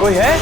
कोई है?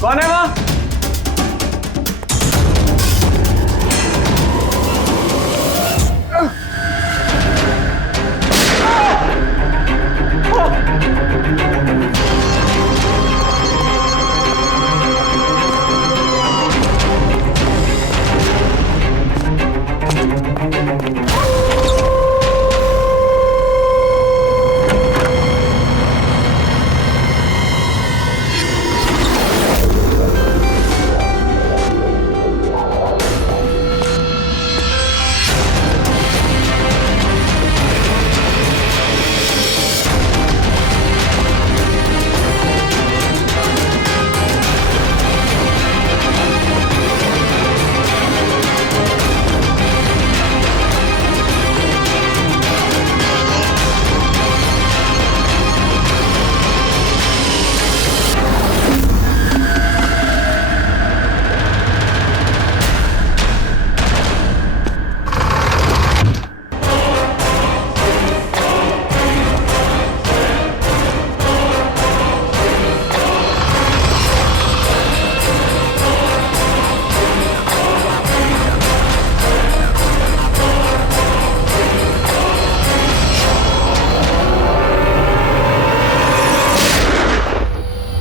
कौन है वहां?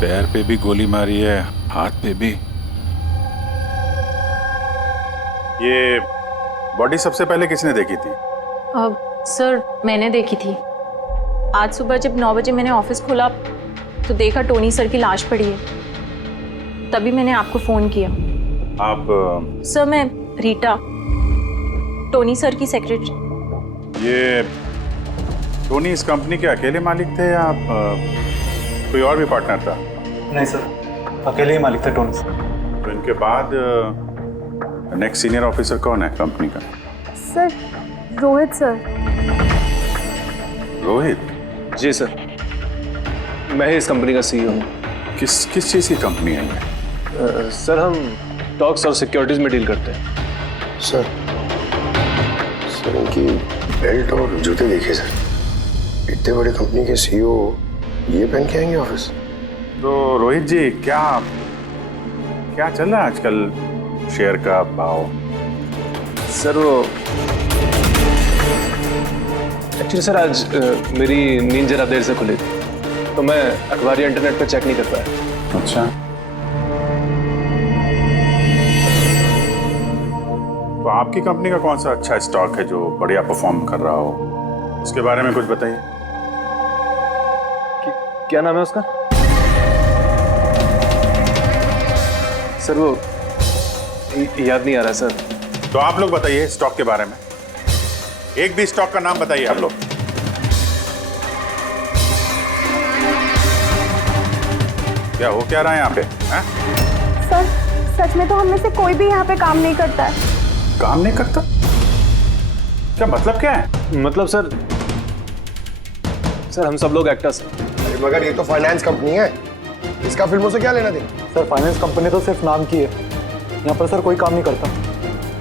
पैर पे भी गोली मारी है, हाथ पे भी। ये बॉडी सबसे पहले किसने देखी थी? सर मैंने देखी थी। आज सुबह जब 9 बजे मैंने ऑफिस खोला तो देखा टोनी सर की लाश पड़ी है। तभी मैंने आपको फोन किया। आप? सर मैं रीटा, टोनी सर की सेक्रेटरी। ये टोनी इस कंपनी के अकेले मालिक थे या आप कोई और भी पार्टनर था? नहीं सर, अकेले ही मालिक थे टोनी सर। तो इनके बाद नेक्स्ट सीनियर ऑफिसर कौन है कंपनी का? Sir Rohit sir. रोहित? जी सर, मैं ही इस कंपनी का सीईओ हूँ। किस चीज़ की कंपनी है ये? सर हम टॉक्स और सिक्योरिटीज में डील करते हैं। सर इनकी बेल्ट और जूते देखिए सर, इतने बड़ी कंपनी के सीईओ ये पहन के आएंगे ऑफिस? तो रोहित जी, क्या चल रहा है आजकल शेयर का भाव? सर वो एक्चुअली सर आज मेरी नींद जरा देर से खुली थी तो मैं अखबार या इंटरनेट पर चेक नहीं कर पाया। अच्छा, तो आपकी कंपनी का कौन सा अच्छा स्टॉक है जो बढ़िया परफॉर्म कर रहा हो? उसके बारे में कुछ बताइए। क्या नाम है उसका? सर वो याद नहीं आ रहा सर। तो आप लोग बताइए स्टॉक के बारे में, एक भी स्टॉक का नाम बताइए आप लोग। क्या हो क्या रहा है यहाँ पे? सर सच में तो हम में से कोई भी यहाँ पे काम नहीं करता है। काम नहीं करता? क्या मतलब क्या है? मतलब सर हम सब लोग एक्टर्स हैं। अरे मगर ये तो फाइनेंस कंपनी है, इसका फिल्मों से क्या लेना देना? सर फाइनेंस कंपनी तो सिर्फ नाम की है, यहाँ पर सर कोई काम नहीं करता।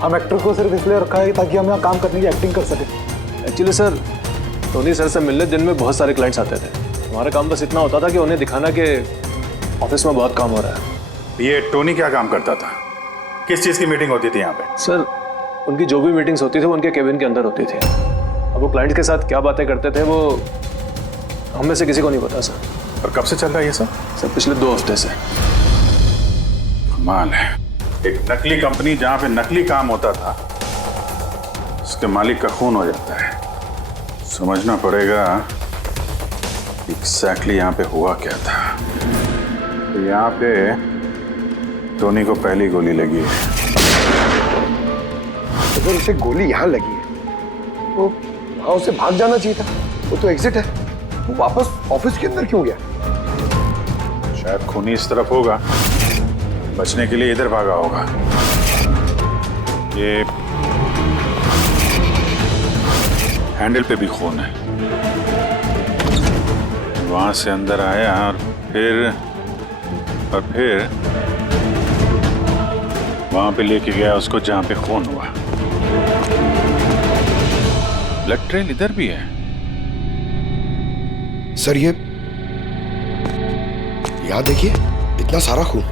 हम एक्टर को सिर्फ इसलिए रखा है ताकि हम यहाँ काम करने की एक्टिंग कर सके। एक्चुअली सर टोनी सर से मिलने दिन में बहुत सारे क्लाइंट्स आते थे। हमारा काम बस इतना होता था कि उन्हें दिखाना कि ऑफिस में बहुत काम हो रहा है। ये टोनी क्या काम करता था? किस चीज़ की मीटिंग होती थी यहाँ पे? सर उनकी जो भी मीटिंग्स होती थी वो उनके केबिन के अंदर होती थी। अब वो क्लाइंट्स के साथ क्या बातें करते थे वो हम में से किसी को नहीं पता सर। और कब से चल रहा है ये सब? सर पिछले 2 हफ्ते से। कमाल है, एक नकली कंपनी जहाँ पे नकली काम होता था उसके मालिक का खून हो जाता है। समझना पड़ेगा एग्जैक्टली यहाँ पे हुआ क्या था। तो यहाँ पे टोनी को पहली गोली लगी है। अगर उसे गोली यहाँ लगी है तो वहां उसे भाग जाना चाहिए था, वो तो एग्जिट है, वो वापस ऑफिस के अंदर क्यों गया? शायद खूनी इस तरफ होगा, बचने के लिए इधर भागा होगा। ये हैंडल पे भी खून है, वहां से अंदर आया और फिर वहां पे लेके गया उसको जहां पे खून हुआ। ब्लड ट्रेल इधर भी है। सर ये यहाँ देखिए, इतना सारा खून।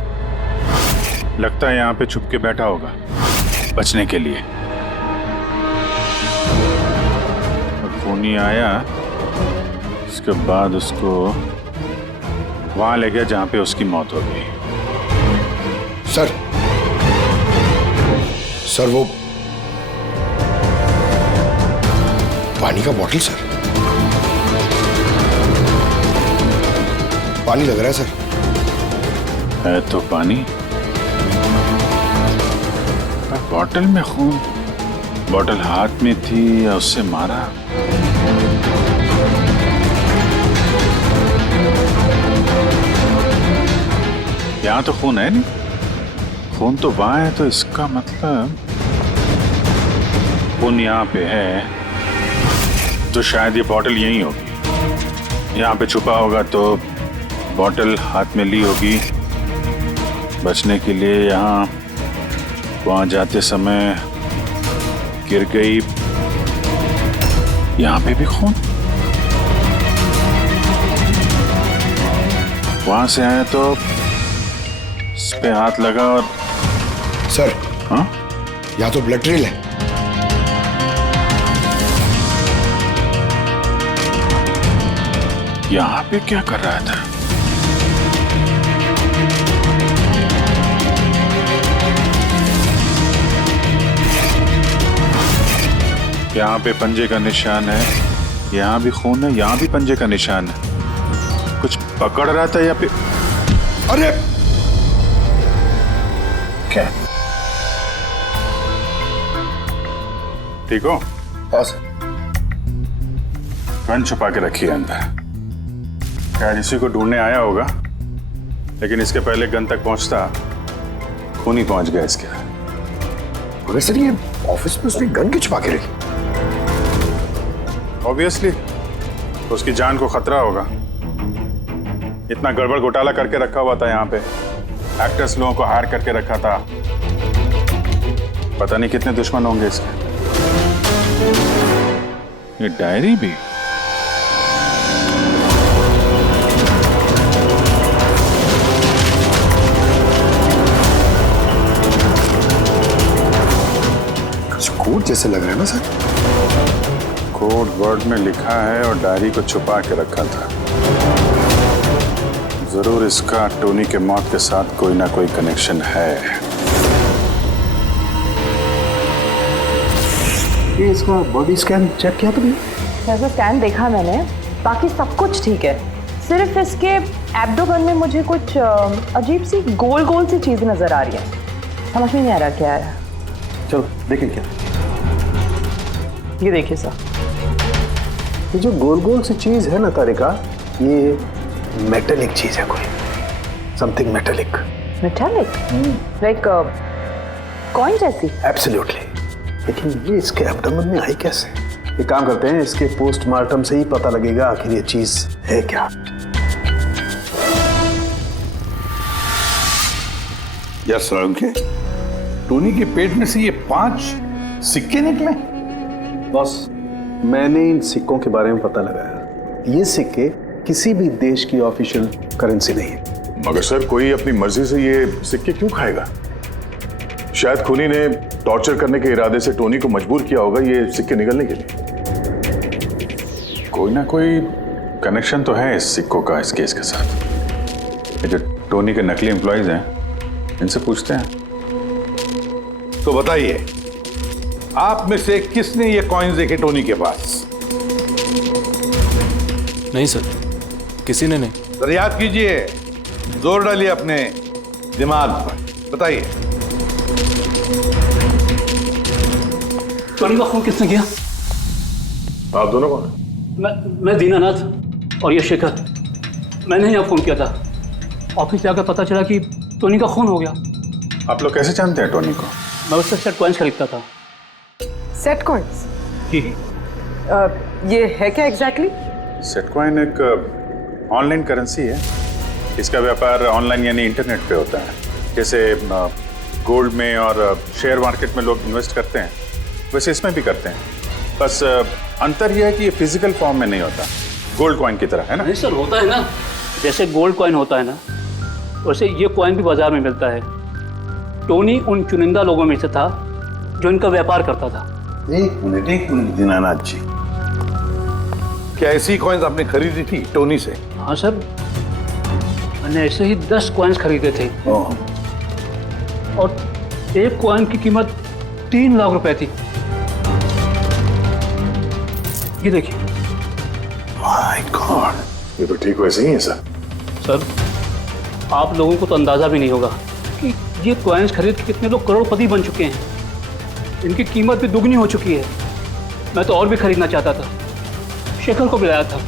लगता है यहाँ पे छुप के बैठा होगा बचने के लिए। और खूनी आया, उसके बाद उसको वहां ले गया जहां पे उसकी मौत हो गई। सर वो पानी का बॉटल, सर पानी लग रहा है सर। है तो पानी, पर बॉटल में खून। बॉटल हाथ में थी या उससे मारा? यहां तो खून है नहीं, खून तो वहां है, तो इसका मतलब खून यहाँ पे है, तो शायद ये बॉटल यहीं होगी। यहाँ पे छुपा होगा तो बॉटल हाथ में ली होगी बचने के लिए। यहाँ वहां जाते समय गिर गई, यहाँ पे भी खून। वहां से आया तो इस पे हाथ लगा और सर हाँ, यहाँ तो ब्लड ट्रेल है। यहाँ पे क्या कर रहा था? यहाँ पे पंजे का निशान है, यहाँ भी खून है, यहाँ भी पंजे का निशान है। कुछ पकड़ रहा था या फिर? अरे क्या? ठीक हो? हाँ सर। गन छुपा के रखी है अंदर। शायद इसी को ढूंढने आया होगा, लेकिन इसके पहले गन तक पहुंचता खून ही पहुंच गया इसके। मगर सर ये ऑफिस में उसने गन क्यों छुपा के रखी? ऑब्वियसली उसकी जान को खतरा होगा। इतना गड़बड़ घोटाला करके रखा हुआ था यहाँ पे, एक्टर्स लोगों को हायर करके रखा था। पता नहीं कितने दुश्मन होंगे इसके। ये डायरी भी। कुछ कोड जैसे लग रहा है ना सर। कोड वर्ड में लिखा है और डायरी को छुपा के रखा था। जरूर इसका टोनी के मौत के साथ कोई ना कोई कनेक्शन है। ये इसका बॉडी स्कैन चेक किया तुमने? वैसे स्कैन देखा मैंने, बाकी सब कुछ ठीक है। सिर्फ इसके एब्डोमेन में मुझे कुछ अजीब सी गोल गोल सी चीजें नजर आ रही है, समझ में नहीं आ रहा क्या है। चलो देखें क्या। ये देखिए सर, ये जो गोल गोल सी चीज है ना तारिका, ये मेटेलिक चीज है, कोई something metallic. Metallic like coin जैसी। एब्सोल्युटली। लेकिन ये इसके एब्डोमेन में आई कैसे? एक काम करते हैं, इसके पोस्टमार्टम से ही पता लगेगा आखिर ये चीज है क्या। यस के टोनी के पेट में से ये 5 सिक्के निकले। बॉस, मैंने इन सिक्कों के बारे में पता लगाया। ये सिक्के किसी भी देश की ऑफिशियल करेंसी नहीं है। मगर सर, कोई अपनी मर्जी से ये सिक्के क्यों खाएगा? शायद खूनी ने टॉर्चर करने के इरादे से टोनी को मजबूर किया होगा ये सिक्के निकलने के लिए। कोई ना कोई कनेक्शन तो है इस सिक्कों का इस केस के साथ। ये जो टोनी के नकली एम्प्लॉइज हैं, इनसे पूछते हैं। तो बताइए, आप में से किसने ये कॉइन्स देखे टोनी के पास? नहीं सर, किसी ने नहीं। सर याद कीजिए, जोर डालिए अपने दिमाग पर, बताइए। टोनी का खून किसने किया? आप दोनों कौन? मैं दीनानाथ और ये शेखर। मैंने यहाँ फ़ोन किया था। ऑफिस जाकर पता चला कि टोनी का खून हो गया। आप लोग कैसे जानते हैं टोनी को? मैं उससे सेट कॉइन्स खरीदता था। Set coins? जी। ये है क्या एग्जैक्टली? सेटकॉइन एक ऑनलाइन करेंसी है। इसका व्यापार ऑनलाइन यानी इंटरनेट पे होता है। जैसे गोल्ड में और शेयर मार्केट में लोग इन्वेस्ट करते हैं, वैसे इसमें भी करते हैं। बस अंतर यह है कि ये फिजिकल फॉर्म में नहीं होता, गोल्ड कॉइन की तरह, है ना? नहीं सर, होता है ना, जैसे गोल्ड कॉइन होता है ना, वैसे ये कॉइन भी बाजार में मिलता है। टोनी उन चुनिंदा लोगों में से था जो इनका व्यापार करता था। एक मिनट दीनानाथ जी, क्या ऐसी कॉइन्स आपने खरीदी थी टोनी से? हाँ सर, मैंने ऐसे ही 10 कॉइन्स खरीदे थे और एक कॉइन की कीमत 3 लाख रुपए थी। ये देखिए। माय गॉड, ये तो ठीक वैसे ही है सर। सर, आप लोगों को तो अंदाजा भी नहीं होगा कि ये कॉइन्स खरीद के कितने लोग करोड़पति बन चुके हैं। इनकी कीमत भी दुगनी हो चुकी है। मैं तो और भी खरीदना चाहता था, शेखर को बुलाया था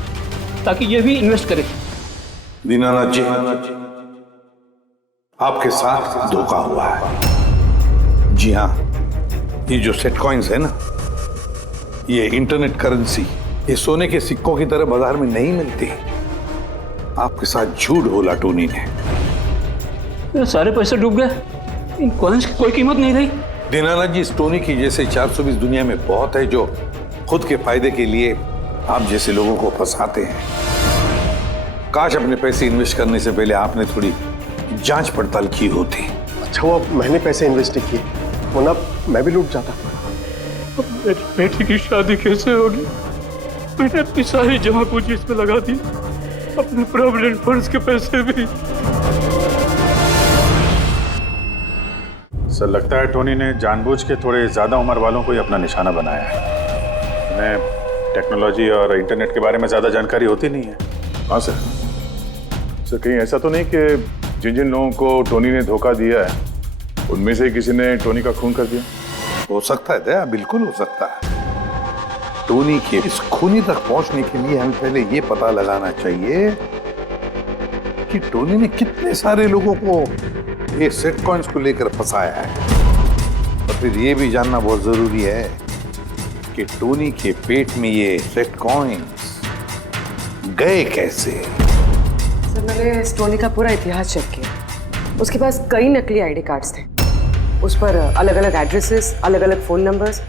ताकि ये भी इन्वेस्ट करे। दीनानाथ जी, आपके साथ धोखा हुआ है। जी हाँ, ये जो सेट कॉइन्स है ना, ये इंटरनेट करेंसी, ये सोने के सिक्कों की तरह बाजार में नहीं मिलती। आपके साथ झूठ बोला टोनी ने। मेरे सारे पैसे डूब गए, इन कॉइन्स की कोई कीमत नहीं रही। दीनानाथ जी, इस टोनी की जैसे 420 दुनिया में बहुत है जो खुद के फायदे के लिए आप जैसे लोगों को फंसाते हैं। काश अपने पैसे इन्वेस्ट करने से पहले आपने थोड़ी जांच पड़ताल की होती। अच्छा हुआ मैंने पैसे इन्वेस्ट किए, वरना मैं भी लूट जाता। मेरी बेटी की शादी कैसे होगी? मैंने अपनी सारी जमा पूंजी इसमें लगा दी, अपने प्रोविडेंट फंड्स के पैसे भी। सर, लगता है टोनी ने जानबूझ के थोड़े ज़्यादा उम्र वालों को ही अपना निशाना बनाया है। उन्हें टेक्नोलॉजी और इंटरनेट के बारे में ज़्यादा जानकारी होती नहीं है। हाँ सर। सर, कहीं ऐसा तो नहीं कि जिन जिन लोगों को टोनी ने धोखा दिया है उनमें से किसी ने टोनी का खून कर दिया? हो सकता है दया, बिल्कुल हो सकता है। टोनी के इस खूनी तक पहुंचने के लिए हमें पहले ये पता लगाना चाहिए कि टोनी ने कितने सारे लोगों को ये सेट कॉइन्स को लेकर फंसाया है। और फिर ये भी जानना बहुत जरूरी है कि टोनी के पेट में ये सेट कॉइन्स गए कैसे। सर, मैंने इस टोनी का पूरा इतिहास चेक किया। उसके पास कई नकली आईडी कार्ड्स थे, उस पर अलग अलग एड्रेसेस, अलग अलग फ़ोन नंबर्स।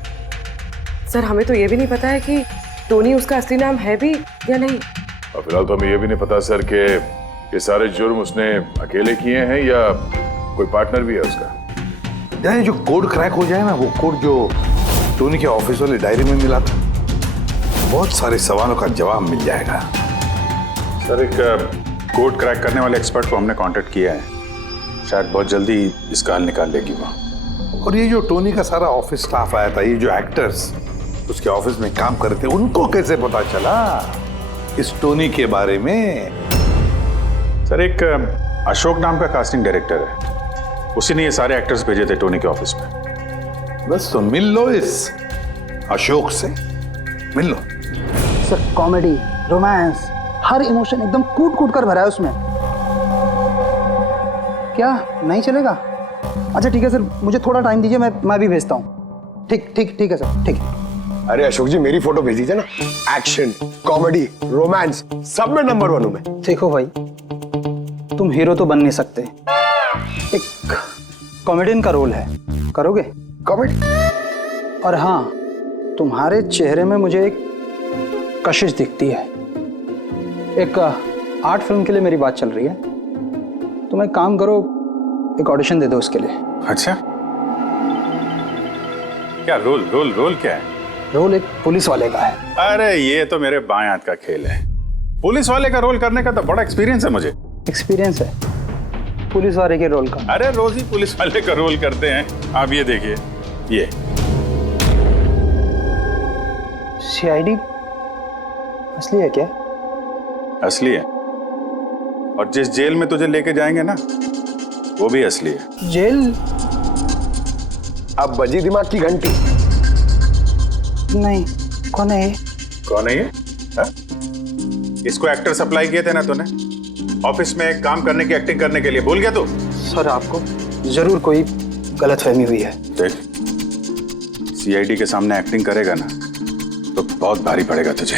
सर, हमें तो ये भी नहीं पता है कि टोनी उसका असली नाम है भी या नहीं। और फिलहाल तो हमें ये भी नहीं पता सर कि ये सारे जुर्म उसने अकेले किए हैं या कोई पार्टनर भी है उसका। यानी जो कोड क्रैक हो जाए ना, वो कोड जो टोनी के ऑफिस वाले डायरी में मिला था, बहुत सारे सवालों का जवाब मिल जाएगा। सर, एक कोड क्रैक करने वाले एक्सपर्ट को हमने कांटेक्ट किया है, शायद बहुत जल्दी इसका हल निकाल लेगी वो। और ये जो टोनी का सारा ऑफिस स्टाफ आया था, ये जो एक्टर्स उसके ऑफिस में काम करते, उनको कैसे पता चला इस टोनी के बारे में? सर, एक अशोक नाम का कास्टिंग डायरेक्टर है, उसी ने ये सारे एक्टर्स भेजे थे टोनी के ऑफिस में। बस तो मिल लो इस अशोक से, मिल लो। सर, कॉमेडी, रोमांस, हर इमोशन एकदम कूट कूट कर भरा है उसमें। क्या नहीं चलेगा? अच्छा ठीक है सर, मुझे थोड़ा टाइम दीजिए, मैं भी भेजता हूँ। ठीक है सर, ठीक है। अरे अशोक जी, मेरी फोटो भेज दीजिए ना। एक्शन, कॉमेडी, रोमांस, सब में नंबर 1 हूं मैं। देखो भाई, तुम हीरो तो बन नहीं सकते, एक कॉमेडियन का रोल है, करोगे? कॉमेडी? और हाँ, तुम्हारे चेहरे में मुझे एक कशिश दिखती है। एक आर्ट फिल्म के लिए मेरी बात चल रही है, तुम एक काम करो, एक ऑडिशन दे दो उसके लिए। अच्छा, क्या रोल क्या है? रोल एक पुलिस वाले का है। अरे ये तो मेरे बाएं हाथ का खेल है। पुलिस वाले का रोल करने का तो बड़ा एक्सपीरियंस है मुझे। एक्सपीरियंस है पुलिस वाले के रोल का? अरे रोज ही पुलिस वाले का रोल करते हैं। आप ये देखिए, ये सीआईडी असली है क्या? असली है, और जिस जेल में तुझे लेके जाएंगे ना, वो भी असली है। जेल? अब बजी दिमाग की घंटी। नहीं, कौन है ये? कौन है ये? हा? इसको एक्टर सप्लाई किए थे ना तूने ऑफिस में काम करने की, एक्टिंग करने के लिए, भूल गया तू? सर आपको जरूर कोई गलतफहमी हुई है। देख, सीआईडी के सामने एक्टिंग करेगा ना तो बहुत भारी पड़ेगा तुझे।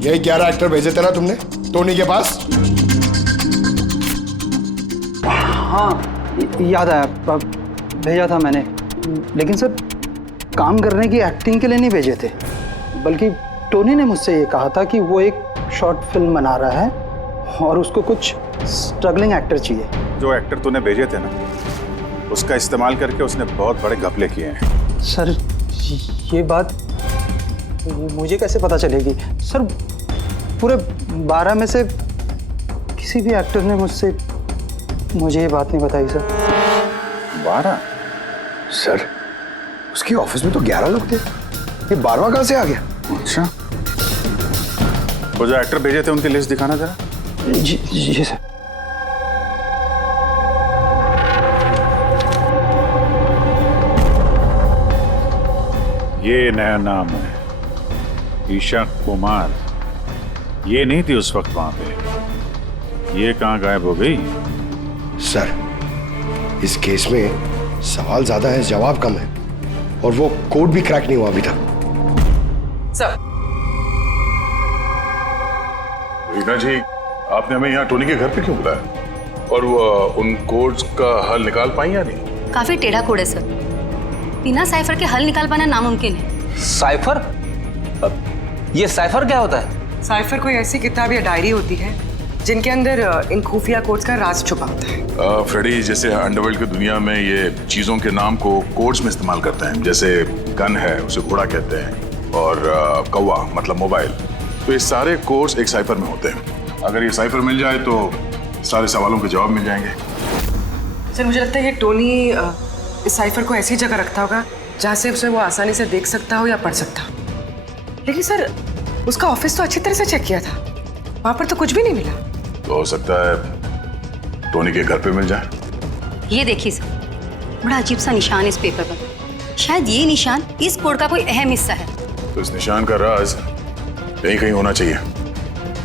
यही 11 एक्टर भेजे थे ना तुमने टोनी के पास? हाँ याद आया, भेजा था मैंने, लेकिन सर काम करने की, एक्टिंग के लिए नहीं भेजे थे, बल्कि टोनी ने मुझसे ये कहा था कि वो एक शॉर्ट फिल्म बना रहा है और उसको कुछ स्ट्रगलिंग एक्टर चाहिए। जो एक्टर तूने भेजे थे ना उसका इस्तेमाल करके उसने बहुत बड़े घपले किए हैं। सर ये बात मुझे कैसे पता चलेगी? सर पूरे 12 में से किसी भी एक्टर ने मुझे ये बात नहीं बताई सर। 12? सर उसकी ऑफिस में तो 11 लोग थे, ये 12वां कहां से आ गया? अच्छा, वो जो एक्टर भेजे थे उनकी लिस्ट दिखाना जरा। जी सर। ये नया नाम है, ईशा कुमार। ये नहीं थी उस वक्त वहां पे, ये कहाँ गायब हो गई? सर इस केस में सवाल ज्यादा है, जवाब कम है, और वो कोड भी क्रैक नहीं हुआ अभी तक। सर रीना जी, आपने हमें यहाँ टोनी के घर पे क्यों बुलाया? और वो उन कोड्स का हल निकाल पाई या नहीं? काफी टेढ़ा कोड है सर, बिना साइफर के हल निकाल पाना नामुमकिन है। साइफर? ये साइफर क्या होता है? साइफर कोई ऐसी किताब या डायरी होती है जिनके अंदर इन खुफिया कोड्स का राज छुपा होता है। फ्रेडी, जैसे अंडरवर्ल्ड की दुनिया में ये चीजों के नाम को कोड्स में इस्तेमाल करते हैं, जैसे गन है उसे घोड़ा कहते हैं, और कौवा मतलब मोबाइल। तो ये सारे कोड्स एक साइफर में होते हैं। अगर ये साइफर मिल जाए तो सारे सवालों के जवाब मिल जाएंगे। सर मुझे लगता है ये टोनी इस साइफर को ऐसी जगह रखता होगा जहाँ से उसे वो आसानी से देख सकता हो या पढ़ सकता हो। लेकिन सर उसका ऑफिस तो अच्छी तरह से चेक किया था, वहां पर तो कुछ भी नहीं मिला। तो हो सकता है टोनी के घर पे मिल जाए। ये देखिए सर, बड़ा अजीब सा निशान इस पेपर पर। शायद ये निशान इस कोड का कोई अहम हिस्सा है। तो इस निशान का राज यहीं कहीं होना चाहिए।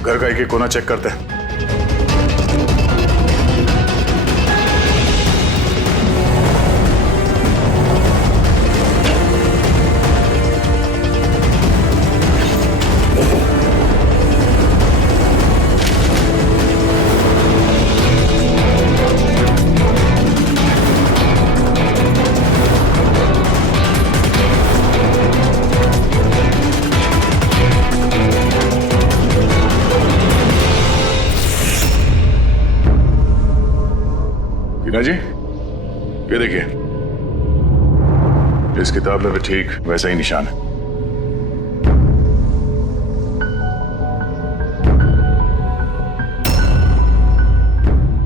घर का एक एक कोना चेक करते हैं। रीना जी, ये देखिए, इस किताब में भी ठीक वैसा ही निशान है।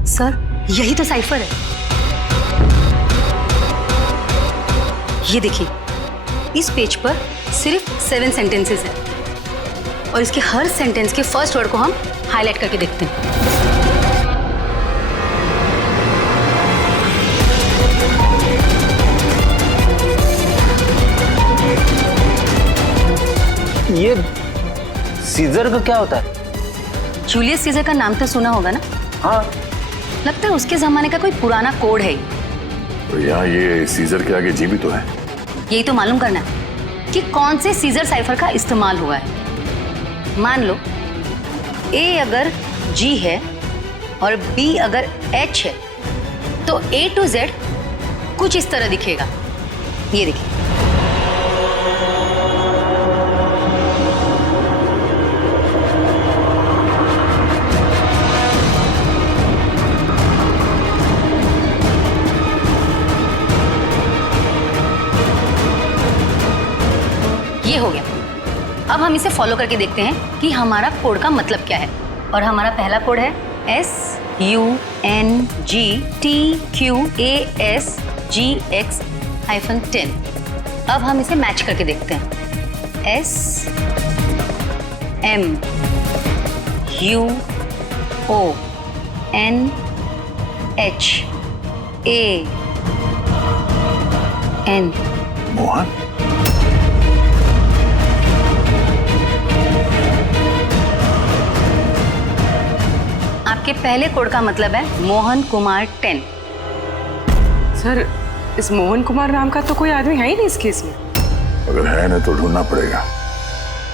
सर यही तो साइफर है। ये देखिए, इस पेज पर सिर्फ 7 सेंटेंसेस है और इसके हर सेंटेंस के फर्स्ट वर्ड को हम हाईलाइट करके देखते हैं। ये सीजर का क्या होता है? जूलियस सीजर का नाम तो सुना होगा ना? हाँ। लगता है उसके जमाने का कोई पुराना कोड है। तो यहाँ ये सीजर के आगे जी भी तो है। यही तो मालूम करना है कि कौन से सीजर साइफर का इस्तेमाल हुआ है। मान लो ए अगर जी है और बी अगर एच है तो A to Z कुछ इस तरह दिखेगा। ये देखिए, ये हो गया। अब हम इसे फॉलो करके देखते हैं कि हमारा कोड का मतलब क्या है। और हमारा पहला कोड है SUNGTQASGX-10। अब हम इसे मैच करके देखते हैं। SMUONHAN। मोहन? के पहले कोड का मतलब है मोहन कुमार 10। सर, इस मोहन कुमार नाम का तो कोई आदमी है ही नहीं इस केस में। अगर है ना तो ढूंढना पड़ेगा।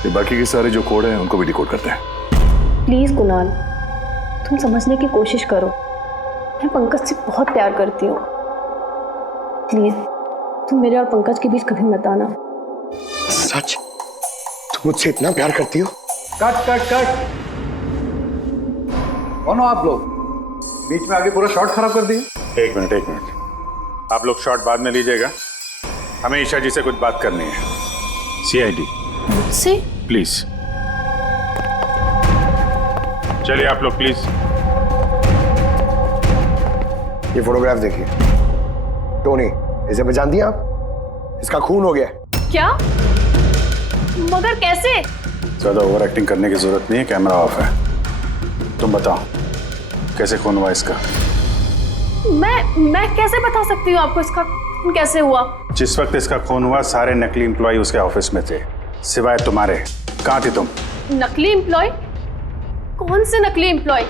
ये बाकी के सारे जो कोड हैं उनको भी डिकोड करते हैं। प्लीज कुणाल, तुम समझने की कोशिश करो। मैं पंकज से बहुत प्यार करती हूँ। प्लीज तुम मेरे और पंकज के बीच कभी मत आना। सच? तुम मुझसे इतना प्यार करती हो? Cut cut cut. कौन हो आप लोग? बीच में आगे पूरा शॉट खराब कर दिए। एक मिनट, आप लोग शॉट बाद में लीजिएगा। हमें ईशा जी से कुछ बात करनी है। CID मुझसे? प्लीज चलिए आप लोग प्लीज। ये फोटोग्राफ देखिए। टोनी, इसे पहचान दिया आप? इसका खून हो गया। क्या? मगर कैसे? ज्यादा ओवर एक्टिंग करने की जरूरत नहीं है, कैमरा ऑफ है। तुम बताओ कैसे खून हुआ इसका? मैं कैसे बता सकती हूँ आपको इसका खून कैसे हुआ? जिस वक्त इसका खून हुआ सारे नकली एम्प्लॉय उसके ऑफिस में थे, सिवाय तुम्हारे। कहाँ थी तुम? नकली एम्प्लॉय? कौन से नकली एम्प्लॉय?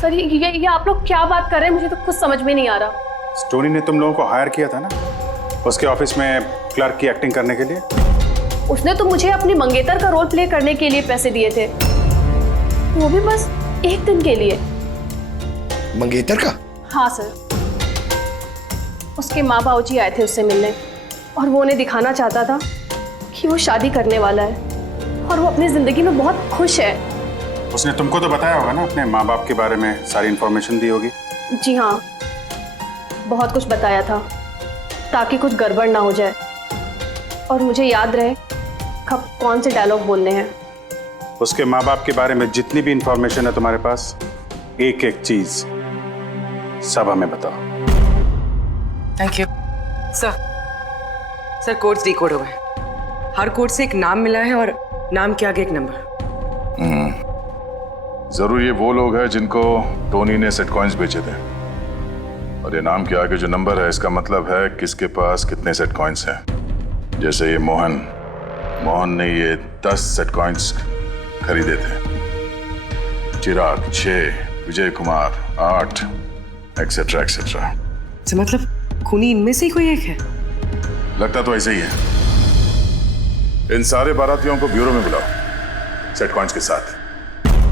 सर ये आप लोग क्या बात कर रहे हैं? मुझे तो कुछ समझ में नहीं आ रहा। टोनी ने तुम लोगों को हायर किया था ना उसके ऑफिस में क्लर्क की एक्टिंग करने के लिए। उसने तो मुझे अपनी मंगेतर का रोल प्ले करने के लिए पैसे दिए थे, वो भी बस एक दिन के लिए। मंगेतर का? हाँ सर, उसके माँ बाबू जी आए थे उससे मिलने और वो उन्हें दिखाना चाहता था कि वो शादी करने वाला है और वो अपनी जिंदगी में बहुत खुश है। उसने तुमको तो बताया होगा ना अपने माँ बाप के बारे में, सारी इन्फॉर्मेशन दी होगी। जी हाँ, बहुत कुछ बताया था ताकि कुछ गड़बड़ ना हो जाए और मुझे याद रहे कब कौन से डायलॉग बोलने हैं। उसके माँ बाप के बारे में जितनी भी इंफॉर्मेशन है तुम्हारे पास, एक एक चीज सब हमें बताओ। Thank you sir. Codes decode हो गए। हर कोड से एक नाम मिला है और नाम के आगे एक नंबर। जरूर ये वो लोग हैं जिनको टोनी ने सेट कॉइन्स बेचे थे, और ये नाम के आगे जो नंबर है इसका मतलब है किसके पास कितने सेट कॉइन्स हैं। जैसे ये मोहन ने ये 10 सेट कॉइन्स खरीदे थे, चिराग 6, विजय कुमार 8, एक्सेट्रा एक्सेट्रा। मतलब खूनी इनमें से ही कोई एक है? लगता तो ऐसे ही है। इन सारे बारातियों को ब्यूरो में बुलाओ सेट कॉइन्स के साथ।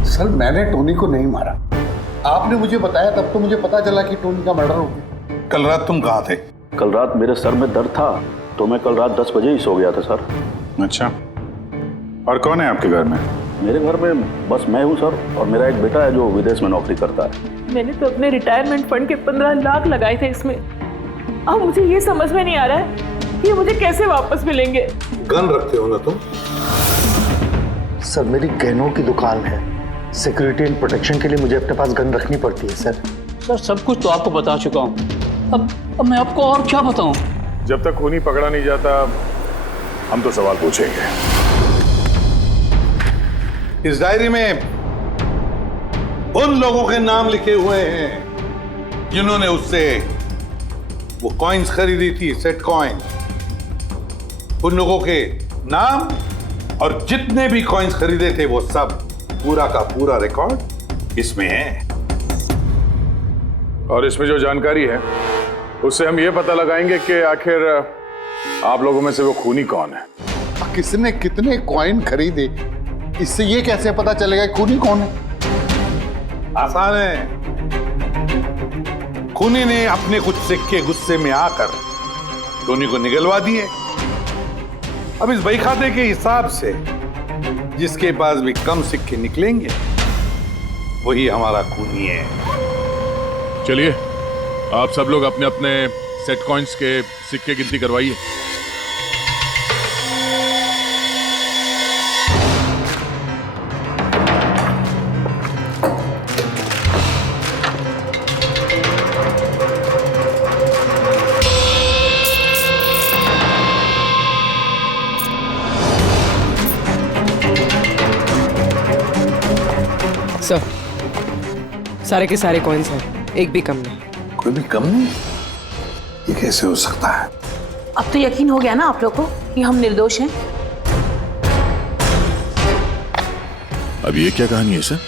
सर, मैंने टोनी को नहीं मारा। आपने मुझे बताया तब तो मुझे पता चला कि टोनी का मर्डर हो गया। कल रात तुम कहाँ थे? कल रात मेरे सर में दर्द था तो मैं कल रात 10 बजे ही सो गया था सर। अच्छा, और कौन है आपके घर में? मेरे घर में बस मैं हूँ सर, और मेरा एक बेटा है जो विदेश में नौकरी करता है। मैंने तो अपने रिटायरमेंट फंड के 15 लाख लगाए थे इसमें। अब मुझे ये समझ में नहीं आ रहा है ये मुझे कैसे वापस मिलेंगे। गन रखते हो ना तुम? सर, मेरी गहनों की दुकान है, सिक्योरिटी एंड प्रोटेक्शन के लिए मुझे अपने पास गन रखनी पड़ती है सर। सर, सब कुछ तो आपको बता चुका हूँ, अब मैं आपको और क्या बताऊँ? जब तक खूनी पकड़ा नहीं जाता हम तो सवाल पूछेंगे। इस डायरी में उन लोगों के नाम लिखे हुए हैं जिन्होंने उससे वो कॉइन्स खरीदी थी, सेट कॉइन। उन लोगों के नाम और जितने भी कॉइन्स खरीदे थे वो सब, पूरा का पूरा रिकॉर्ड इसमें है। और इसमें जो जानकारी है उससे हम ये पता लगाएंगे कि आखिर आप लोगों में से वो खूनी कौन है। किसने कितने कॉइन खरीदे, इससे ये कैसे पता चलेगा खूनी कौन है? आसान है। खूनी ने अपने कुछ सिक्के गुस्से में आकर टोनी को निगलवा दिए। अब इस बही खाते के हिसाब से जिसके पास भी कम सिक्के निकलेंगे वही हमारा खूनी है। चलिए आप सब लोग अपने अपने सेट कॉइन्स के सिक्के गिनती करवाइए। सर, सारे के सारे कॉइन्स हैं, एक भी कम नहीं। कोई भी कम नहीं? ये कैसे हो सकता है? अब तो यकीन हो गया ना आप लोग को कि हम निर्दोष हैं। अब ये क्या कहानी है सर?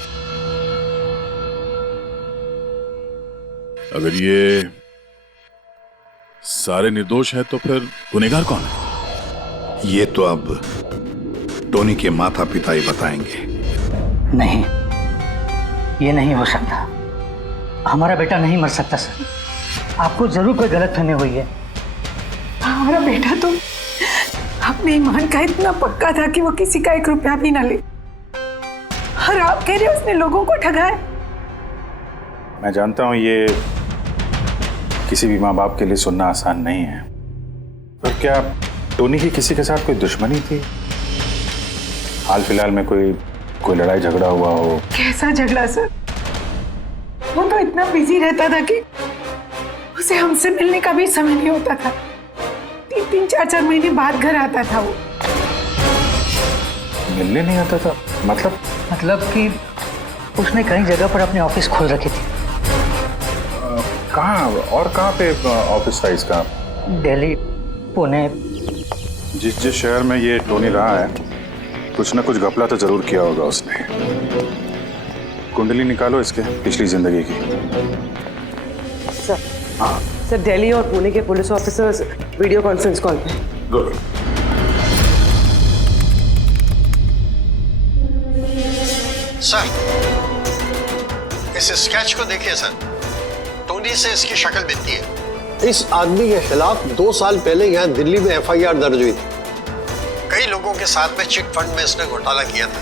अगर ये सारे निर्दोष हैं तो फिर गुनहगार कौन है? ये तो अब टोनी के माता पिता ही बताएंगे। नहीं, ये नहीं हो सकता। हमारा बेटा नहीं मर सकता सर। आपको जरूर कोई गलतफहमी हुई है। हमारा बेटा तो अपने ईमान का इतना पक्का था कि वो किसी का 1 रुपया भी ना ले, और आप कह रहे हो उसने लोगों को ठगा है। मैं जानता हूं ये किसी भी माँ बाप के लिए सुनना आसान नहीं है, पर क्या टोनी की किसी के साथ कोई दुश्मनी थी? हाल फिलहाल में कोई लड़ाई झगड़ा हुआ हो? कैसा झगड़ा सर? वो तो इतना बिजी रहता था कि उसे हमसे मिलने का भी समय नहीं होता था। 3-3, 4-4 महीने बाद घर आता था वो। मिलने नहीं आता था? मतलब कि उसने कई जगह पर अपने ऑफिस खोल रखी थी। कहाँ और कहाँ पे ऑफिस था इसका? दिल्ली, पुणे। जिस शहर में ये टोनी रहा है, कुछ ना कुछ घपला तो जरूर किया होगा उसने। कुंडली निकालो इसके पिछली जिंदगी की। सर, सर दिल्ली और पुणे के police officers video conference call पे। गुड। सर, इस स्केच को देखिए सर। टोनी से इसकी शक्ल मिलती है। इस आदमी के खिलाफ 2 साल पहले यहाँ दिल्ली में FIR दर्ज हुई थी। कई लोगों के साथ में चिट फंड में इसने घोटाला किया था,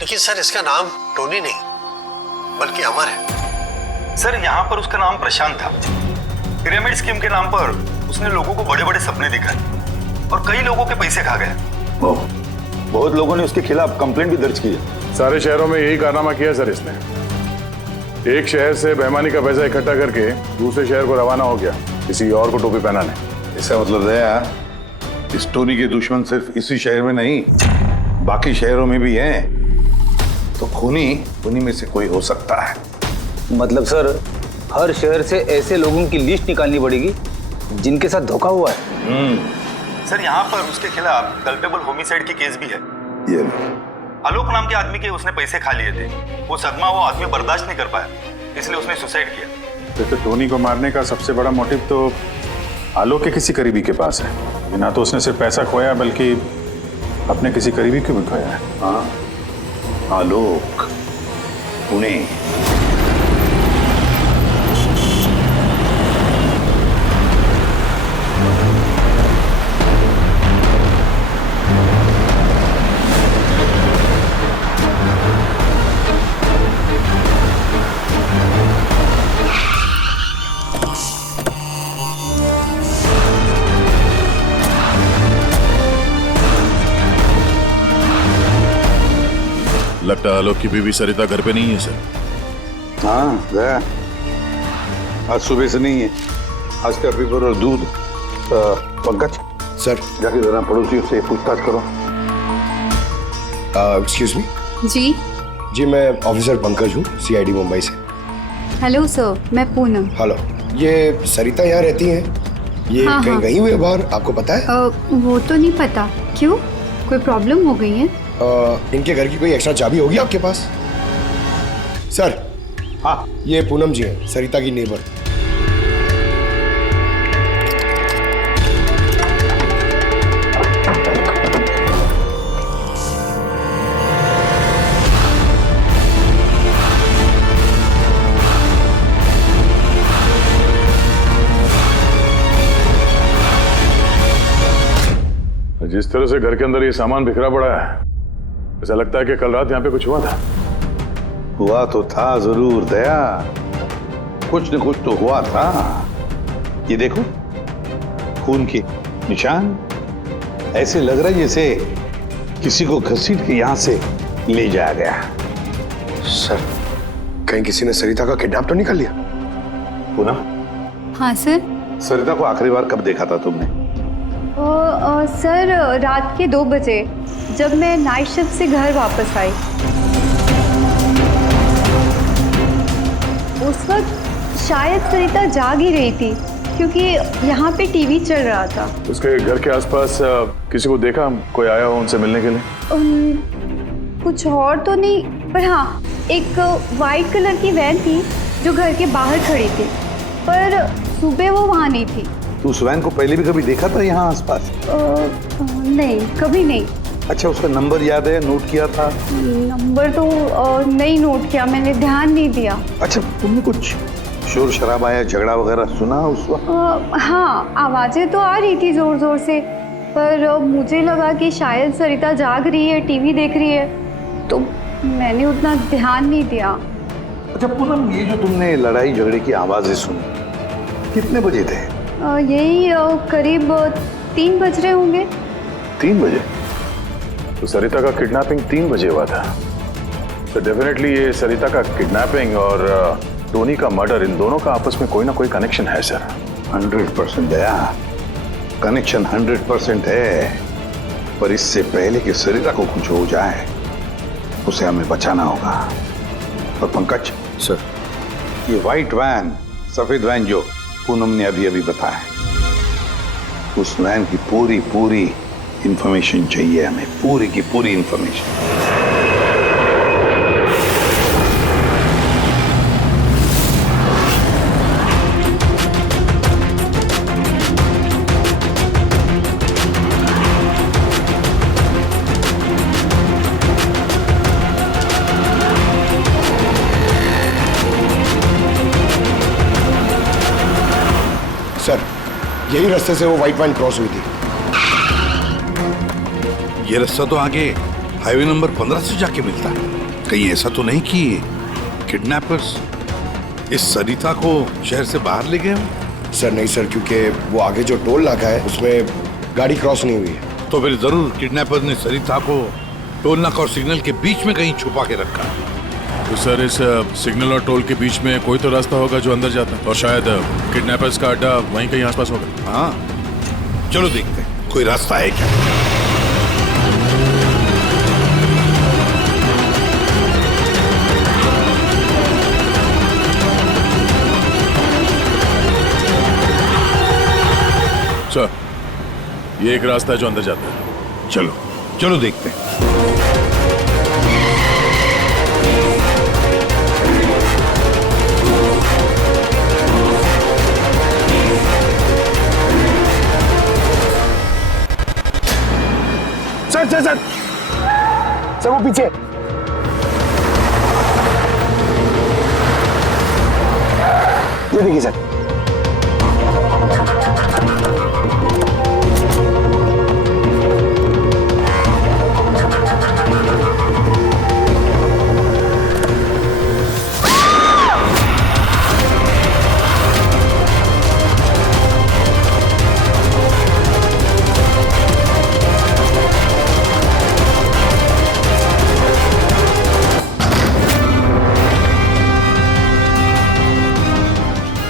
लेकिन सर इसका नाम टोनी नहीं बल्कि अमर है। सर, यहाँ पर उसका नाम प्रशांत था। पिरामिड स्कीम के नाम पर उसने लोगों को बड़े बड़े सपने दिखाए और कई लोगों के पैसे खा गए। बहुत लोगों ने उसके खिलाफ कंप्लेंट भी दर्ज की है। सारे शहरों में यही कारनामा किया सर इसने। एक शहर से बेईमानी का पैसा इकट्ठा करके दूसरे शहर को रवाना हो गया किसी और को टोपी पहनाने। इसका मतलब है इस टोनी के दुश्मन सिर्फ इसी शहर में नहीं, बाकी शहरों में भी हैं। तो खूनी में से कोई हो सकता है। मतलब सर, हर शहर से ऐसे लोगों की लिस्ट निकालनी पड़ेगी जिनके साथ धोखा हुआ है। सर, यहाँ पर उसके खिलाफ कल्पेबल होमिसाइड की केस भी है। ये आलोक नाम के आदमी के उसने पैसे खा लिए थे। वो सदमा वो आदमी बर्दाश्त नहीं कर पाया, इसलिए उसने सुसाइड किया। तो टोनी को मारने का सबसे बड़ा मोटिव तो आलोक के किसी करीबी के पास है। ना तो उसने सिर्फ पैसा खोया बल्कि अपने किसी करीबी को भी खोया है। हाँ, आलोक, पुणे। लगता है आलोक की बीवी सरिता घर पे नहीं है सर। हाँ गया, आज सुबह से नहीं है। आज का पेपर और दूध। पंकज सर, जाके जरा पड़ोसियों से पूछताछ करो। Excuse me. जी, मैं ऑफिसर पंकज हूँ, CID मुंबई से। हेलो सर, मैं पूनम। हेलो, ये सरिता यहाँ रहती हैं? ये हाँ, कहीं हाँ। गई हुई है बाहर, आपको पता है? वो तो नहीं पता। क्यों, कोई प्रॉब्लम हो गई है? इनके घर की कोई एक्स्ट्रा चाबी होगी आपके पास? सर, हाँ, ये पूनम जी हैं, सरिता की नेबर। जिस तरह से घर के अंदर ये सामान बिखरा पड़ा है, ऐसा लगता है कि कल रात यहाँ पे कुछ हुआ था। हुआ तो था जरूर दया, कुछ न कुछ तो हुआ था। ये देखो, खून के निशान। ऐसे लग रहा है जैसे किसी को घसीट के यहाँ से ले जाया गया। सर, कहीं किसी ने सरिता का किडनैप तो नहीं कर लिया? पूनम। हाँ सर। सरिता को आखिरी बार कब देखा था तुमने? सर, रात के 2 बजे जब मैं नाइट शिफ्ट से घर वापस आई। उस वक्त शायद सरिता जाग ही रही थी क्योंकि यहाँ पे टीवी चल रहा था। उसके घर के आसपास किसी को देखा, कोई आया हो उनसे मिलने के लिए? कुछ और तो नहीं, पर हाँ, एक वाइट कलर की वैन थी जो घर के बाहर खड़ी थी, पर सुबह वो वहाँ नहीं थी। तू उस वैन को पहले भी कभी देखा था यहाँ आसपास? नहीं, कभी नहीं। अच्छा, उसका नंबर याद है, नोट किया था? नंबर तो नहीं नोट किया, मैंने ध्यान नहीं दिया। अच्छा, तुमने कुछ शोर शराबा या झगड़ा वगैरह सुना उस वक्त? हाँ, आवाजें तो आ रही थी जोर जोर से, पर मुझे लगा कि शायद सरिता जाग रही है, टीवी देख रही है, तो मैंने उतना ध्यान नहीं दिया। अच्छा पूनम, ये जो तुमने लड़ाई झगड़े की आवाजें सुनी, कितने बजे थे? यही करीब 3 बज रहे होंगे। 3 बजे? तो सरिता का किडनैपिंग 3 बजे हुआ था। तो डेफिनेटली ये सरिता का किडनैपिंग और टोनी का मर्डर, इन दोनों का आपस में कोई ना कोई कनेक्शन है सर। 100% दया, कनेक्शन 100% है, पर इससे पहले कि सरिता को कुछ हो जाए उसे हमें बचाना होगा। और पंकज सर, ये व्हाइट वैन, सफेद वैन जो पूनम ने अभी अभी बताया, उस वैन की पूरी इंफॉर्मेशन चाहिए हमें, पूरी की पूरी इंफॉर्मेशन। सर, यही रास्ते से वो व्हाइट वैन क्रॉस हुई थी। ये रास्ता तो आगे हाईवे नंबर 15 से जाके मिलता है। कहीं ऐसा तो नहीं कि किडनैपर्स इस सरिता को शहर से बाहर ले गए हो? सर नहीं सर, क्योंकि वो आगे जो टोल नाका है उसमें गाड़ी क्रॉस नहीं हुई है। तो फिर जरूर किडनैपर ने सरिता को टोल नाका और सिग्नल के बीच में कहीं छुपा के रखा। तो सर, इस सिग्नल और टोल के बीच में कोई तो रास्ता होगा जो अंदर जाता है, और शायद किडनैपर्स का अड्डा वहीं कहीं आसपास होगा। हाँ, चलो देखते हैं कोई रास्ता है क्या। सर, ये एक रास्ता है जो अंदर जाता है। चलो देखते हैं। सर वो पीछे। ये देखिए sir.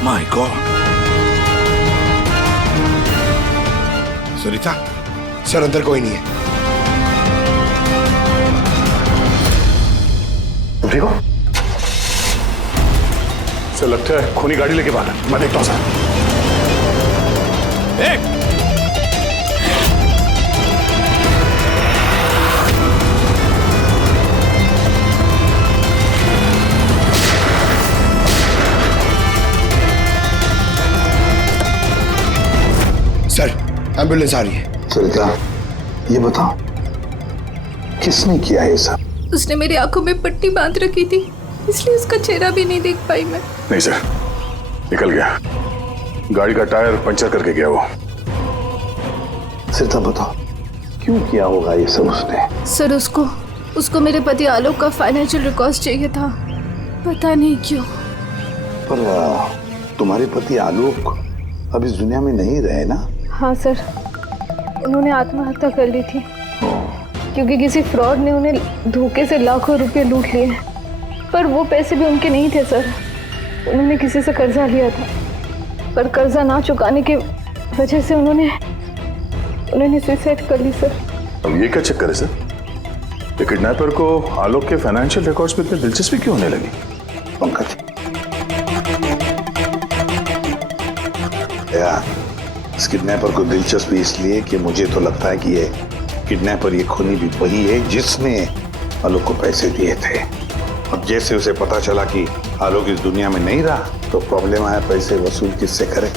My God, Sarita? Sir अंदर कोई नहीं है। तुम ठीक हो? सर, लगता है खूनी गाड़ी लेके बाहर है। मैं देखता हूँ सर। सर एम्बुलेंस आ रही है। सरिता, ये बताओ किसने किया ये सब? उसने मेरी आंखों में पट्टी बांध रखी थी, इसलिए उसका चेहरा भी नहीं देख पाई मैं। नहीं सर, निकल गया। गाड़ी का टायर पंचर करके गया वो। सरिता बताओ, क्यों किया होगा ये सब उसने? सर, उसको मेरे पति आलोक का फाइनेंशियल रिकॉर्ड चाहिए था, पता नहीं क्यों। पर तुम्हारे पति आलोक अब इस दुनिया में नहीं रहे ना? हाँ सर, उन्होंने आत्महत्या कर ली थी क्योंकि किसी फ्रॉड ने उन्हें धोखे से लाखों रुपए लूट लिए। पर वो पैसे भी उनके नहीं थे सर, उन्होंने किसी से कर्जा लिया था, पर कर्जा ना चुकाने की वजह से उन्होंने सुसाइड कर ली सर। अब ये क्या चक्कर है सर? ये किडनैपर को आलोक के फाइनेंशियल रिकॉर्ड्स में इतनी दिलचस्पी क्यों होने लगी? पंकज, इस किडनैपर को दिलचस्पी इसलिए कि मुझे तो लगता है कि ये किडनैपर, ये खूनी भी वही है जिसने आलोक को पैसे दिए थे। अब जैसे उसे पता चला कि आलोक इस दुनिया में नहीं रहा तो प्रॉब्लम आया, पैसे वसूल किससे करे।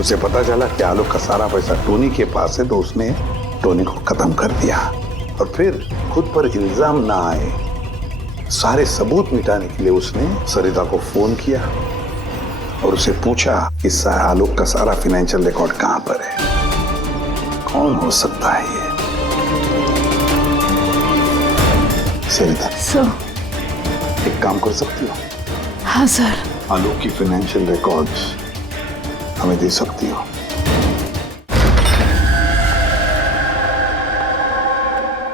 उसे पता चला कि आलोक का सारा पैसा टोनी के पास है तो उसने टोनी को खत्म कर दिया और फिर खुद पर इल्जाम ना आए सारे सबूत मिटाने के लिए उसने सरिता को फोन किया और उसे पूछा कि आलोक का सारा फाइनेंशियल रिकॉर्ड कहां पर है। कौन हो सकता है ये? सरिता सर, एक काम कर सकती हो? हाँ सर। आलोक की फाइनेंशियल रिकॉर्ड्स हमें दे सकती हो?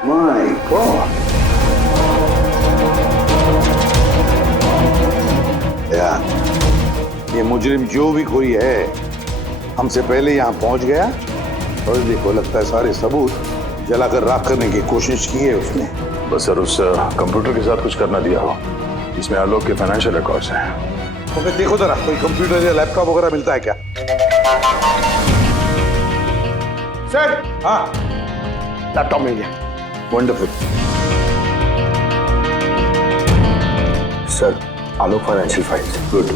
माय गॉड यार, ये मुजरिम जो भी कोई है हमसे पहले यहाँ पहुंच गया और देखो लगता है सारे सबूत जलाकर राख करने की कोशिश की है उसने। बस सर उस कंप्यूटर के साथ कुछ करना दिया हो जिसमें आलोक के फाइनेंशियल रिकॉर्ड्स हैं। तो फिर देखो जरा कोई कंप्यूटर या लैपटॉप वगैरह मिलता है क्या? सर हाँ, लैपटॉप मिल गया। वंडरफुल। सर आलोक फाइनेंशियल फाइल। गुड।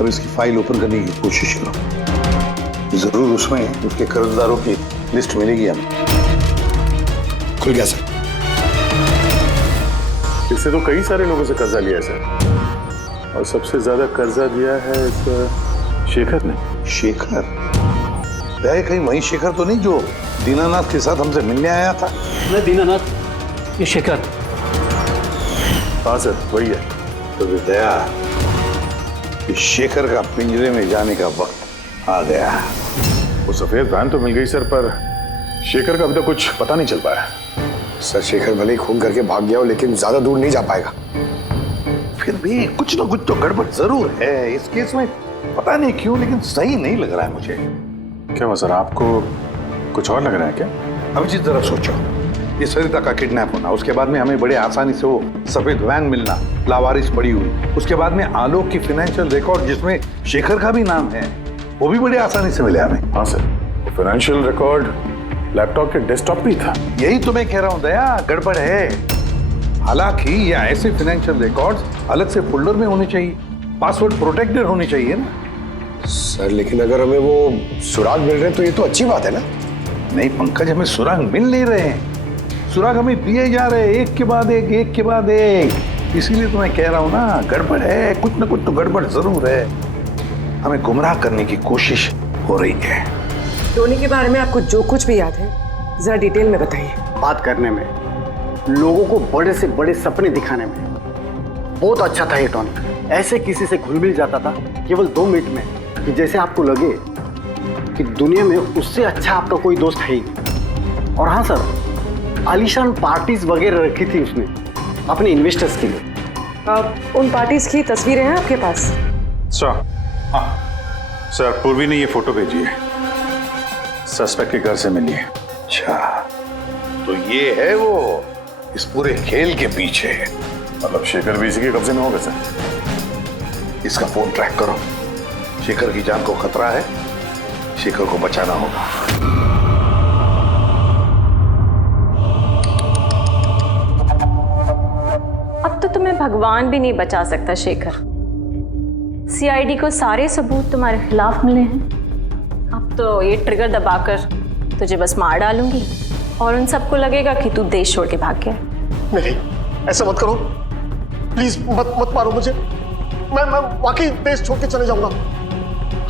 अब इसकी फाइल ओपन करने की कोशिश करो, जरूर उसमें उसके कर्जदारों की लिस्ट मिलेगी हमें। खुल गया सर। इससे तो कई सारे लोगों से कर्जा लिया है सर, और सबसे ज्यादा कर्जा दिया है इस शेखर ने। शेखर? कहीं वही शेखर तो नहीं जो दीनानाथ के साथ हमसे मिलने आया था? मैं दीनानाथ, ये शेखर। हाँ सर वही है। तो दया, इस शेखर का पिंजरे में जाने का वक्त आ गया। वो सफेद वैन तो मिल गई सर, पर शेखर का अभी तक कुछ पता नहीं चल पाया। सर शेखर भले ही खून करके भाग गया हो लेकिन ज्यादा दूर नहीं जा पाएगा। फिर भी कुछ ना कुछ तो गड़बड़ जरूर है इस केस में। पता नहीं क्यों लेकिन सही नहीं लग रहा है मुझे। क्या हुआ सर, आपको कुछ और लग रहा है क्या? अभिजीत जरा सोचो, ये सरिता का किडनैप होना, उसके बाद में हमें बड़े आसानी से वो सफेद वैन मिलना, लावारिस पड़ी हुई, उसके बाद में आलोक की फाइनेंशियल रिकॉर्ड जिसमें शेखर का भी नाम है वो भी बड़े आसानी से मिले हमें। हाँ सर, फाइनेंशियल रिकॉर्ड लैपटॉप के डेस्कटॉप पे था। यही तो मैं कह रहा हूँ दया, गड़बड़ है। हालांकि ये ऐसे फाइनेंशियल रिकॉर्ड्स अलग से फोल्डर में होने चाहिए, पासवर्ड प्रोटेक्टेड होने चाहिए ना। सर लेकिन अगर हमें वो सुराग मिल रहे हैं तो ये तो अच्छी बात है ना। नहीं पंकज, हमें सुराग मिल नहीं रहे हैं, सुराग हमें दिए जा रहे हैं एक के बाद एक, एक के बाद एक। इसीलिए तो मैं कह रहा हूँ ना, गड़बड़ है, कुछ ना कुछ तो गड़बड़ जरूर है। हमें गुमराह करने की कोशिश हो रही है। टोनी के बारे में आपको जो कुछ भी याद है जरा डिटेल में बताइए। बात करने में, लोगों को बड़े से बड़े सपने दिखाने में बहुत अच्छा था ये टोनी। ऐसे किसी से घुल मिल जाता था केवल 2 मिनट में कि जैसे आपको लगे कि दुनिया में उससे अच्छा आपका कोई दोस्त है ही। और हाँ सर, आलीशान पार्टीज वगैरह रखी थी उसने अपने इन्वेस्टर्स के लिए। उन पार्टीज की तस्वीरें हैं आपके पास? सर हाँ सर, पूर्वी ने ये फोटो भेजी है, सस्पेक्ट के घर से मिली है। अच्छा, तो ये है वो इस पूरे खेल के पीछे। मतलब शेखर भी इसी के कब्जे में होगा सर? इसका फोन ट्रैक करो, शेखर की जान को खतरा है, शेखर को बचाना होगा। अब तो तुम्हें भगवान भी नहीं बचा सकता शेखर। सीआईडी को सारे सबूत तुम्हारे खिलाफ मिले हैं। अब तो ये ट्रिगर दबाकर तुझे बस मार डालूंगी और उन सबको लगेगा कि तू देश छोड़ के भाग गया। नहीं, ऐसा मत करो प्लीज, मत मारो मुझे। मैं वाकई देश छोड़ के चले जाऊंगा।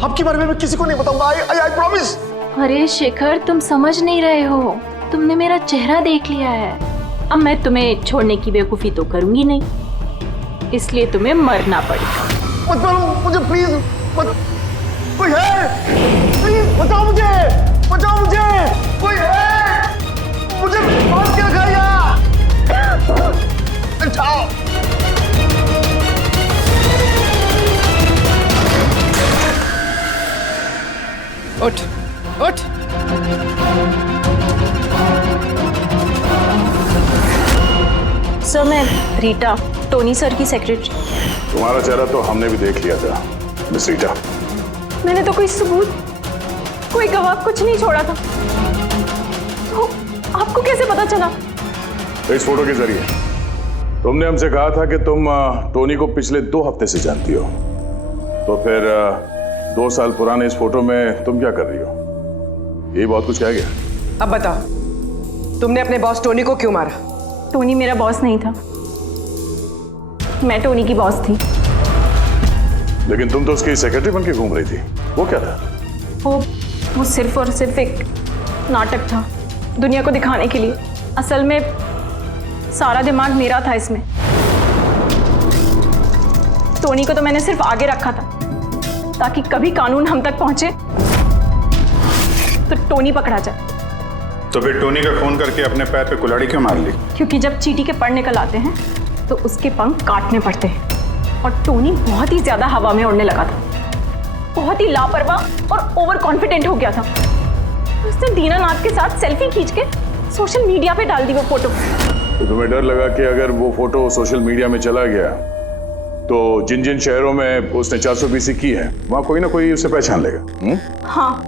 आपके बारे में मैं किसी को नहीं बताऊंगा। I promise. अरे शेखर, तुम समझ नहीं रहे हो, तुमने मेरा चेहरा देख लिया है। अब मैं तुम्हें छोड़ने की बेवकूफी तो करूंगी नहीं, इसलिए तुम्हें मरना पड़ेगा। मत मारो मुझे प्लीज, मत। कोई है? प्लीज बचाओ मुझे, बचाओ मुझे, कोई है? मुझे बांध के रखा यार। उठाओ। उठ, उठ। सर, मैं रीटा, टोनी सर की सेक्रेटरी। तुम्हारा चेहरा तो हमने भी देख लिया था मिस रीटा। मैंने तो कोई सबूत, कोई गवाह कुछ नहीं छोड़ा था, तो आपको कैसे पता चला? इस फोटो के जरिए तुमने हमसे कहा था कि तुम टोनी को पिछले 2 हफ्ते से जानती हो, तो फिर 2 साल पुराने इस फोटो में तुम क्या कर रही हो? ये बहुत कुछ कह गया। अब बताओ, तुमने अपने बॉस टोनी को क्यों मारा? टोनी मेरा बॉस नहीं था, मैं टोनी की बॉस थी। लेकिन तुम तो उसकी सेक्रेटरी बन के घूम रही थी, वो क्या था? वो सिर्फ और सिर्फ एक नाटक था, दुनिया को दिखाने के लिए। असल में सारा दिमाग मेरा था इसमें। टोनी को तो मैंने सिर्फ आगे रखा था ताकि कभी कानून हम तक पहुंचे तो टोनी पकड़ा जाए। तो फिर टोनी का खून करके अपने पैर पे कुल्हाड़ी क्यों मार ली? क्योंकि जब चींटी के पर निकल आते हैं तो उसके पंख काटने पड़ते हैं, और टोनी बहुत ही ज्यादा हवा में उड़ने लगा था, बहुत ही लापरवाह और ओवर कॉन्फिडेंट हो गया था। उसने दीनानाथ के साथ सेल्फी खींच के सोशल मीडिया पे डाल दी वो फोटो। तो तुम्हें डर लगा कि अगर वो फोटो सोशल मीडिया में चला गया तो जिन जिन शहरों में उसने 420 की है वहां कोई ना कोई उसे पहचान लेगा। हाँ,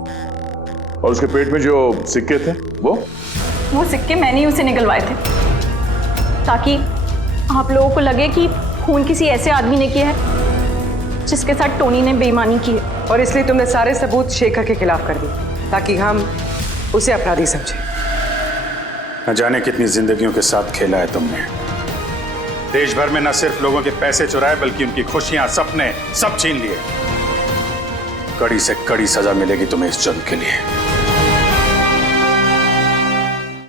और उसके पेट में जो सिक्के थे वो सिक्के मैंने ही उसे निकलवाए थे ताकि आप लोगों को लगे कि खून किसी ऐसे आदमी ने किया है जिसके साथ टोनी ने बेईमानी की है। और इसलिए तुमने सारे सबूत शेखर के खिलाफ कर दिए ताकि हम उसे अपराधी समझें। न जाने कितनी जिंदगियों के साथ खेला है तुमने। देश भर में न सिर्फ लोगों के पैसे चुराए बल्कि उनकी खुशियां, सपने सब छीन लिए। कड़ी से कड़ी सजा मिलेगी तुम्हें इस जुर्म के लिए।